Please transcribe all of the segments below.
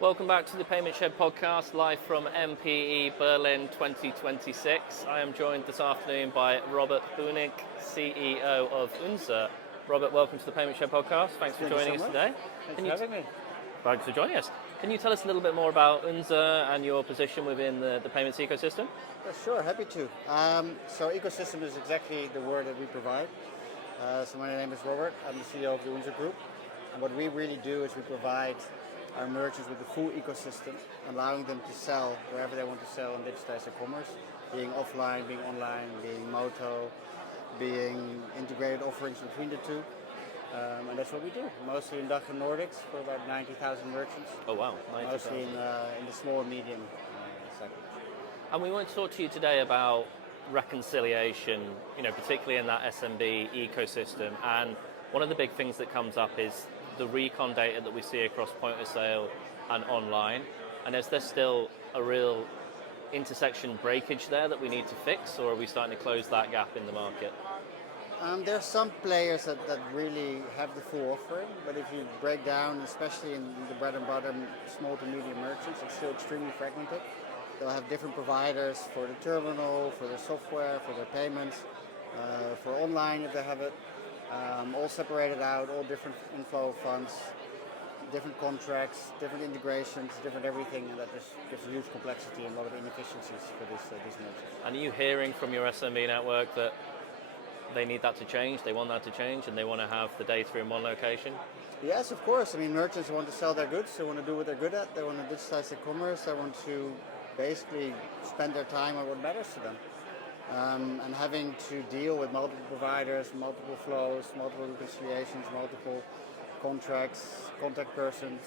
Welcome back to the Payment Shed podcast, live from MPE Berlin 2026. I am joined this afternoon by Robert Bueninck, CEO of Unzer. Robert, welcome to the Payment Shed podcast. Thanks for joining us today. Thanks for having me. Thanks for joining us. Can you tell us a little bit more about Unzer and your position within the payments ecosystem? Yeah, sure, happy to. So ecosystem is exactly the word that we provide. So my name is Robert. I'm the CEO of the Unzer Group. And what we really do is we provide our merchants with the full ecosystem, allowing them to sell wherever they want to sell and digitize their commerce, being offline, being online, being MOTO, being integrated offerings between the two. And that's what we do, mostly in DACH and Nordics for about 90,000 merchants. Oh wow, 90,000. Mostly in the small and medium segment. And we want to talk to you today about reconciliation, particularly in that SMB ecosystem. And one of the big things that comes up is the recon data that we see across point of sale and online. And is there still a real intersection breakage there that we need to fix, or are we starting to close that gap in the market? There are some players that really have the full offering, but if you break down, especially in the bread and butter small to medium merchants, it's still extremely fragmented. They'll have different providers for the terminal, for their software, for their payments, for online if they have it, all separated out, all different inflow of funds, different contracts, different integrations, different everything, and that just gives a huge complexity and a lot of inefficiencies for these merchants. And are you hearing from your SMB network that they need that to change, they want that to change, and they want to have the data in one location? Yes, of course. I mean, merchants want to sell their goods, they want to do what they're good at, they want to digitize their commerce, they want to basically spend their time on what matters to them. And having to deal with multiple providers, multiple flows, multiple reconciliations, multiple contracts, contact persons,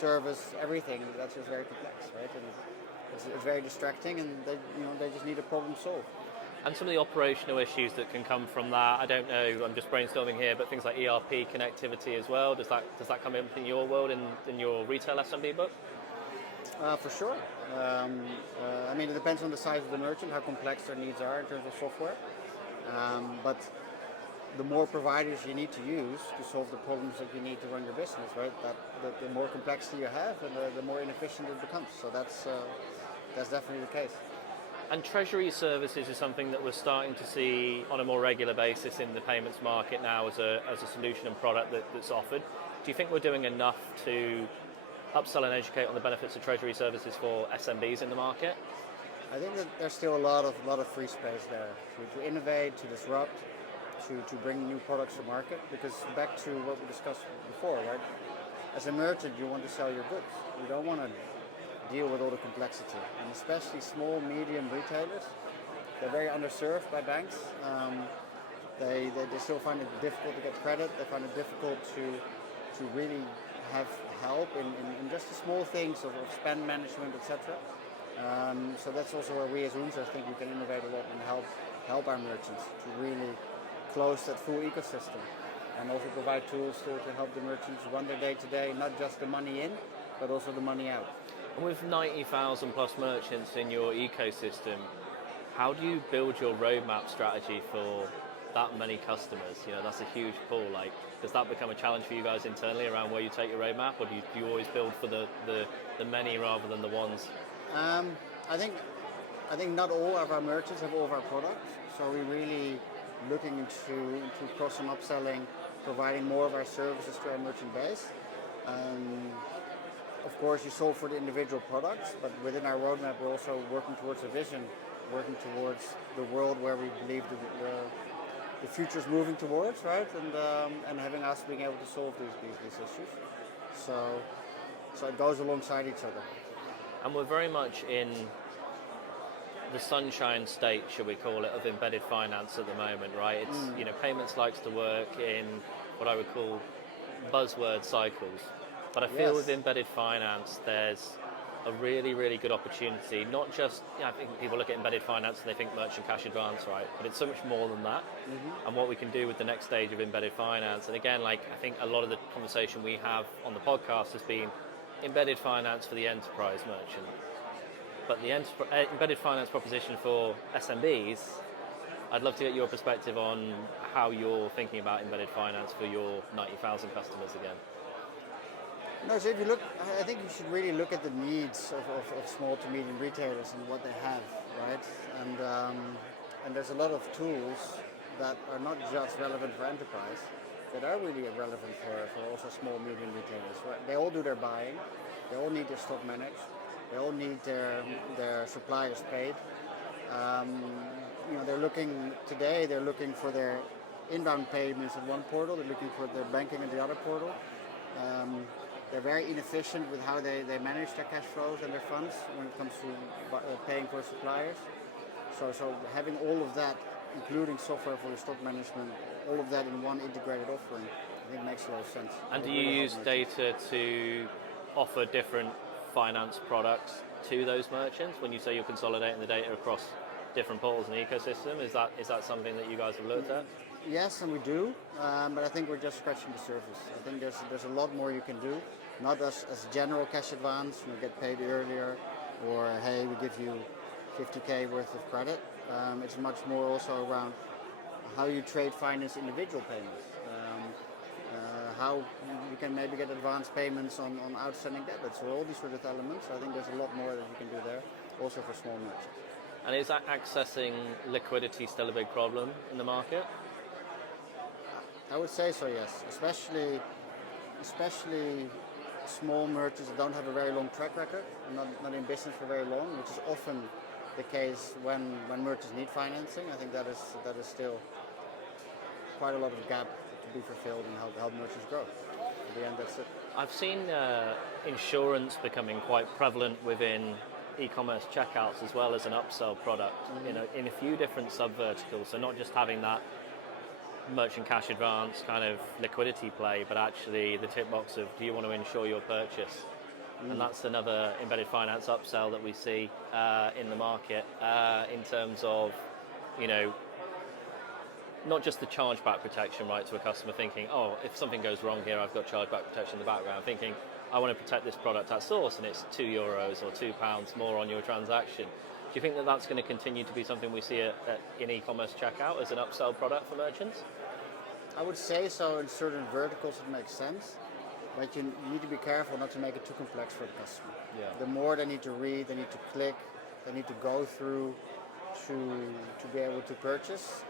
service, everything, that's just very complex, right? And it's very distracting, and they just need a problem solved. And some of the operational issues that can come from that, I don't know, I'm just brainstorming here, but things like ERP connectivity as well, does that come in your world, in your retail SMB book? For sure. I mean, it depends on the size of the merchant, how complex their needs are in terms of software. But the more providers you need to use to solve the problems that you need to run your business, right? The more complexity you have, and the more inefficient it becomes. So that's definitely the case. And Treasury Services is something that we're starting to see on a more regular basis in the payments market now as a solution and product that's offered. Do you think we're doing enough to upsell and educate on the benefits of Treasury Services for SMBs in the market? I think that there's still a lot of free space there to innovate, to disrupt, to bring new products to market. Because back to what we discussed before, right? As a merchant, you want to sell your goods. You don't want to deal with all the complexity, and especially small, medium retailers. They're very underserved by banks. They still find it difficult to get credit. They find it difficult to really have help in just the small things of spend management, etc. So that's also where we as Unzer think we can innovate a lot and help our merchants to really close that full ecosystem, and also provide tools to help the merchants run their day-to-day, not just the money in, but also the money out. And with 90,000 plus merchants in your ecosystem, how do you build your roadmap strategy for that many customers? That's a huge pool. Does that become a challenge for you guys internally around where you take your roadmap, or do you always build for the many rather than the ones? I think not all of our merchants have all of our products, so we're really looking into cross and upselling, providing more of our services to our merchant base. Of course, you solve for the individual products, but within our roadmap, we're also working towards a vision, working towards the world where we believe the future is moving towards, right? And having us being able to solve these issues. So it goes alongside each other. And we're very much in the sunshine state, should we call it, of embedded finance at the moment, right? It's payments likes to work in what I would call buzzword cycles. But I feel with embedded finance, there's a really, really good opportunity. Not just, I think people look at embedded finance and they think merchant cash advance, right? But it's so much more than that. Mm-hmm. And what we can do with the next stage of embedded finance. And again, I think a lot of the conversation we have on the podcast has been embedded finance for the enterprise merchant. But the embedded finance proposition for SMBs, I'd love to get your perspective on how you're thinking about embedded finance for your 90,000 customers again. No, so if you look, I think you should really look at the needs of small to medium retailers and what they have, right? And there's a lot of tools that are not just relevant for enterprise, that are really relevant for also small, medium retailers. Right? They all do their buying, they all need their stock managed, they all need their suppliers paid. They're looking today. They're looking for their inbound payments at one portal. They're looking for their banking at the other portal. They're very inefficient with how they manage their cash flows and their funds when it comes to paying for suppliers. So having all of that, including software for your stock management, all of that in one integrated offering, I think makes a lot of sense. And do you use data to offer different finance products to those merchants when you say you're consolidating the data across different portals and ecosystem? Is that something that you guys have looked at? Yes, and we do, but I think we're just scratching the surface. I think there's a lot more you can do, not as general cash advance, get paid earlier, or hey, we give you 50K worth of credit. It's much more also around how you trade finance individual payments, how you can maybe get advance payments on outstanding debits, or all these sort of elements. I think there's a lot more that you can do there, also for small merchants. And is that accessing liquidity still a big problem in the market? I would say so, yes. Especially small merchants that don't have a very long track record, and not in business for very long, which is often the case when merchants need financing. I think that is still quite a lot of gap to be fulfilled and help merchants grow. At the end, that's it. I've seen insurance becoming quite prevalent within e-commerce checkouts as well as an upsell product, in a few different sub-verticals. So not just having that merchant cash advance kind of liquidity play, but actually the tick box of, do you want to insure your purchase? And that's another embedded finance upsell that we see in the market in terms of, not just the chargeback protection, right, to a customer thinking, oh, if something goes wrong here, I've got chargeback protection in the background, thinking, I want to protect this product at source and it's €2 or £2 more on your transaction. Do you think that that's going to continue to be something we see in e-commerce checkout as an upsell product for merchants? I would say so. In certain verticals it makes sense, but you need to be careful not to make it too complex for the customer. Yeah. The more they need to read, they need to click, they need to go through to be able to purchase,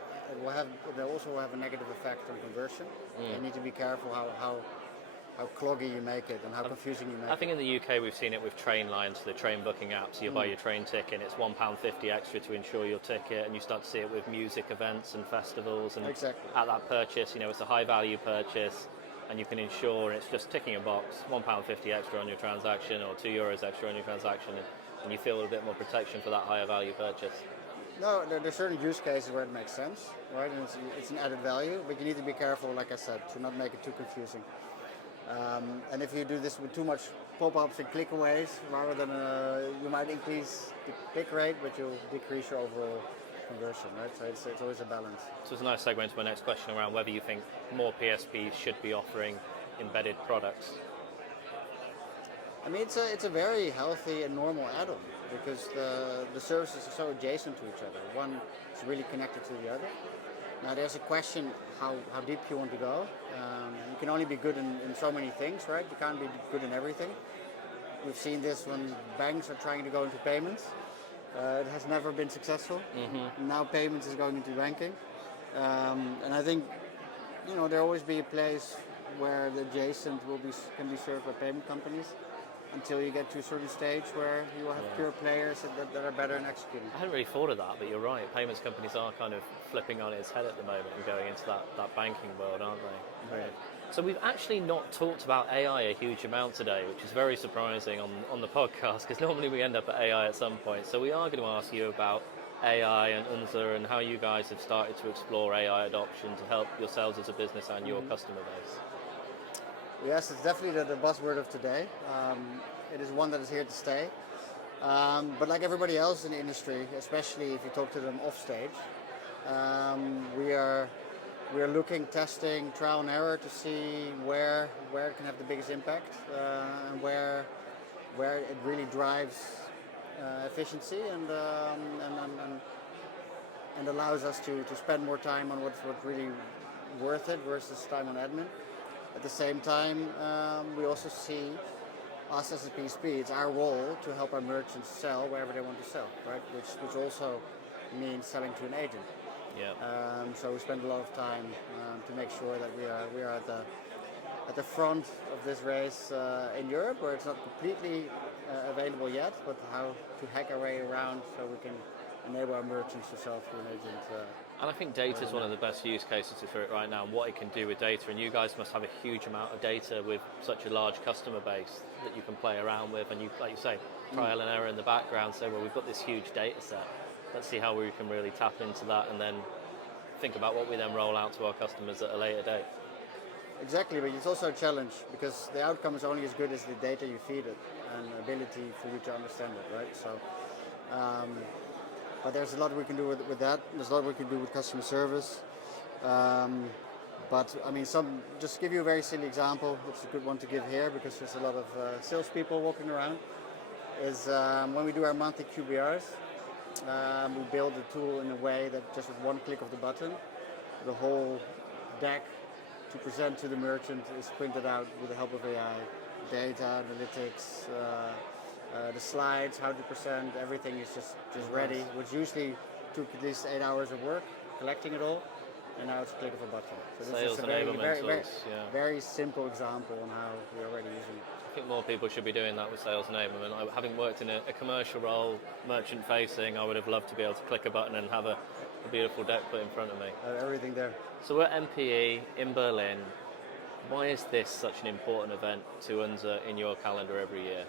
they also will have a negative effect on conversion. They need to be careful how cloggy you make it and how confusing you make it. I think in the UK we've seen it with train lines, the train booking apps. You buy your train ticket, it's £1.50 extra to insure your ticket, and you start to see it with music events and festivals. And exactly. At that purchase, it's a high value purchase, and you can insure, and it's just ticking a box, £1.50 extra on your transaction or €2 extra on your transaction, and you feel a bit more protection for that higher value purchase. No, there are certain use cases where it makes sense, right? And it's an added value, but you need to be careful, like I said, to not make it too confusing. And if you do this with too much pop-ups and click-aways, rather than you might increase the click rate, but you'll decrease your overall conversion, right? So it's always a balance. So it's a nice segue into my next question around whether you think more PSPs should be offering embedded products. I mean, it's a very healthy and normal add-on, because the services are so adjacent to each other. One is really connected to the other. Now there's a question how deep you want to go. You can only be good in so many things, right? You can't be good in everything. We've seen this when banks are trying to go into payments. It has never been successful. Now payments is going into banking. And I think, there'll always be a place where the adjacent can be served by payment companies, until you get to a certain stage where you will have pure players that are better in executing. I hadn't really thought of that, but you're right. Payments companies are kind of flipping on its head at the moment and going into that banking world, aren't they? Right. So we've actually not talked about AI a huge amount today, which is very surprising on the podcast, because normally we end up at AI at some point. So we are going to ask you about AI and Unzer and how you guys have started to explore AI adoption to help yourselves as a business and your customer base. Yes, it's definitely the buzzword of today. It is one that is here to stay. But like everybody else in the industry, especially if you talk to them off stage, we are looking, testing, trial and error to see where it can have the biggest impact, and where it really drives efficiency and allows us to spend more time on what's really worth it versus time on admin. At the same time, we also see us as a PSP, it's our role to help our merchants sell wherever they want to sell, right? Which also means selling to an agent. Yeah. So we spend a lot of time to make sure that we are at the front of this race in Europe, where it's not completely available yet, but how to hack our way around so we can enable our merchants to sell through an agent. And I think data is one of the best use cases for it right now, and what it can do with data. And you guys must have a huge amount of data with such a large customer base that you can play around with, and you, like you say, trial and error in the background. Say, well, we've got this huge data set. Let's see how we can really tap into that, and then think about what we then roll out to our customers at a later date. Exactly, but it's also a challenge because the outcome is only as good as the data you feed it and ability for you to understand it, right? So, but there's a lot we can do with that. There's a lot we can do with customer service. But I mean, just give you a very silly example, which is a good one to give here because there's a lot of salespeople walking around. Is when we do our monthly QBRs, we build the tool in a way that just with one click of the button, the whole deck to present to the merchant is printed out with the help of AI, data, analytics, the slides, how to present, everything is just ready, which usually took at least 8 hours of work, collecting it all, and now it's a click of a button. So this Sales is a very, enablement very, very, tools, yeah. very simple example on how we're already using it. I think more people should be doing that with sales enablement. Having worked in a commercial role, merchant facing, I would have loved to be able to click a button and have a beautiful deck put in front of me. Everything there. So we're at MPE in Berlin. Why is this such an important event to Unzer in your calendar every year?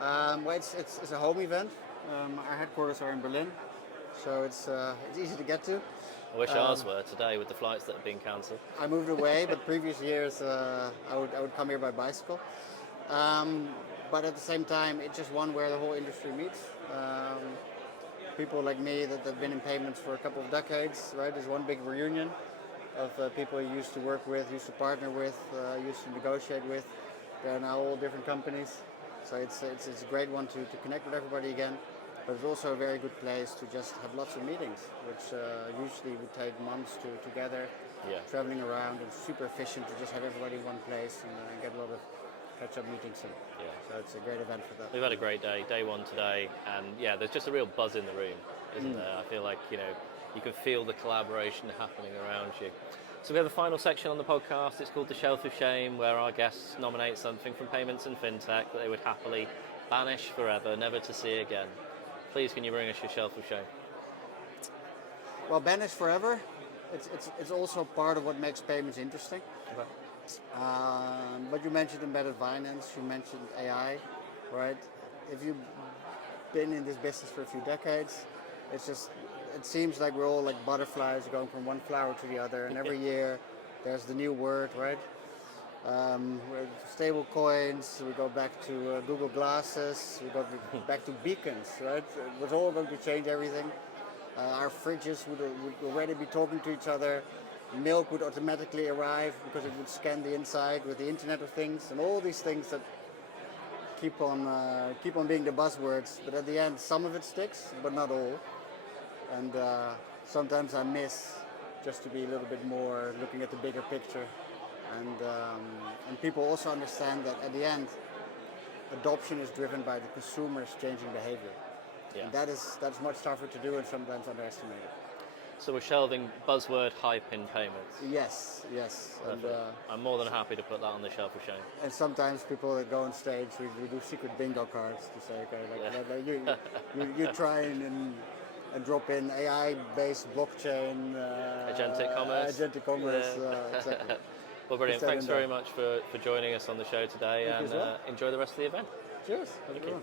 Well, it's a home event. Our headquarters are in Berlin, so it's easy to get to. I wish ours were today with the flights that have been cancelled. I moved away, but previous years I would come here by bicycle. But at the same time, it's just one where the whole industry meets. People like me that have been in payments for a couple of decades, right? There's one big reunion of people you used to work with, used to partner with, used to negotiate with. They're now all different companies. So it's a great one to connect with everybody again. But it's also a very good place to just have lots of meetings, which usually would take months to gather, traveling around. It's super efficient to just have everybody in one place and get a lot of catch-up meetings in. Yeah. So it's a great event for that. We've had a great day one today, and yeah, there's just a real buzz in the room, isn't there? I feel like, you can feel the collaboration happening around you. So we have a final section on the podcast. It's called the Shelf of Shame, where our guests nominate something from payments and fintech that they would happily banish forever, never to see again. Please, can you bring us your Shelf of Shame? Well, banish forever. It's also part of what makes payments interesting. Okay. But you mentioned embedded finance, you mentioned AI, right? If you've been in this business for a few decades, it seems like we're all like butterflies going from one flower to the other, and every year there's the new word, right? Stable coins, we go back to Google Glasses, we go back to beacons, right? It was all going to change everything. Our fridges would already be talking to each other. Milk would automatically arrive because it would scan the inside with the Internet of Things, and all these things that keep on being the buzzwords. But at the end, some of it sticks, but not all. And sometimes I miss just to be a little bit more looking at the bigger picture. And people also understand that at the end, adoption is driven by the consumers changing behavior. Yeah. And that's much tougher to do and sometimes underestimated. So we're shelving buzzword hype in payments. Yes. And, I'm more than happy to put that on the Shelf of Shame. and sometimes people that go on stage, we do secret bingo cards to say, okay, you try and drop in AI-based blockchain, Agentic commerce. Exactly. Well, brilliant. Stay Thanks in very there. much for joining us on the show today, Thank you and as well. Enjoy the rest of the event. Cheers. Thank you.